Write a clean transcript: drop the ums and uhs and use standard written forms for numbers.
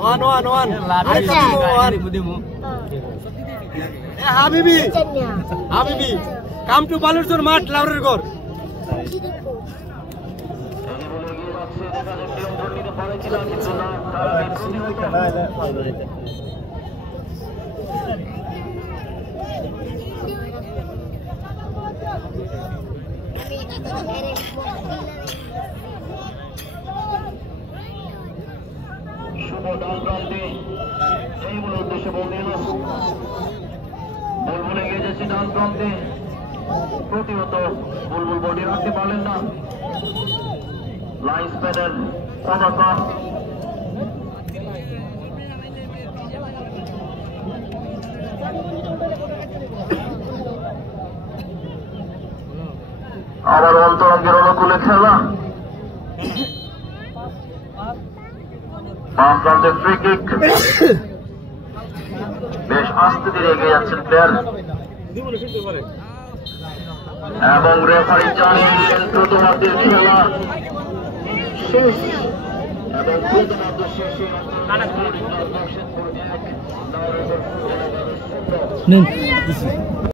one হাবিবি come to Balurchar মাঠ লাউরের ঘর শুভ ডাল প্রান্তে এই বলে উদ্দেশ্যে বলতে এলো বুলবুল এগিয়ে যাচ্ছে ডাল প্রান্তে প্রতিহত বুলবুল বডি রাখতে পারলেন না লাইস প্যাডের পতাকা আবার অন্তরঙ্গের অনুকূলে খেলা বাম প্রান্তে ফ্রি কিক বেশ আস্তে ধীরে এগিয়ে যাচ্ছেন প্লেয়ার এবং রেফারি জানিয়ে দিলেন প্রথমার্ধের খেলা শেষ এবং প্রথমার্ধ শেষে